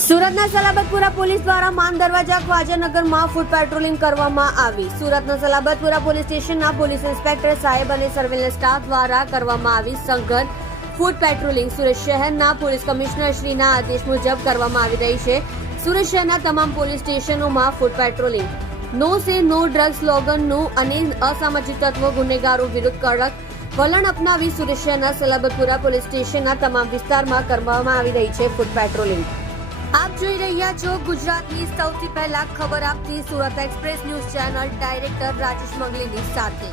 સુરતના સલાબતપુરા પોલીસ દ્વારા માન દરવાજા ખ્વાજાનગરમાં ફૂટ પેટ્રોલિંગ કરવામાં આવી. સુરતના સલાબતપુરા પોલીસ સ્ટેશનના પોલીસ ઇન્સ્પેક્ટર સાહેબ અને સર્વેલન્સ સ્ટાફ દ્વારા કરવામાં આવી સઘન ફૂટ પેટ્રોલિંગ સુરત શહેરના પોલીસ કમિશનર શ્રીના આદેશ મુજબ કરવામાં આવી રહી છે. સુરત શહેરના તમામ પોલીસ સ્ટેશનોમાં ફૂટ પેટ્રોલિંગ નો સે નો ડ્રગ્સ સ્લોગનનું અને અસામાજિક તત્વો ગુનેગારો વિરુદ્ધ કડક વલણ અપનાવી સુરત શહેરના સલાબતપુરા પોલીસ સ્ટેશનના તમામ વિસ્તારમાં કરવામાં આવી રહી છે ફૂટ પેટ્રોલિંગ. આપ જોઈ રહ્યા છો ગુજરાતની સૌથી પહેલા ખબર આપતી Surat express news channel director Rajesh મંગલીની સાથે.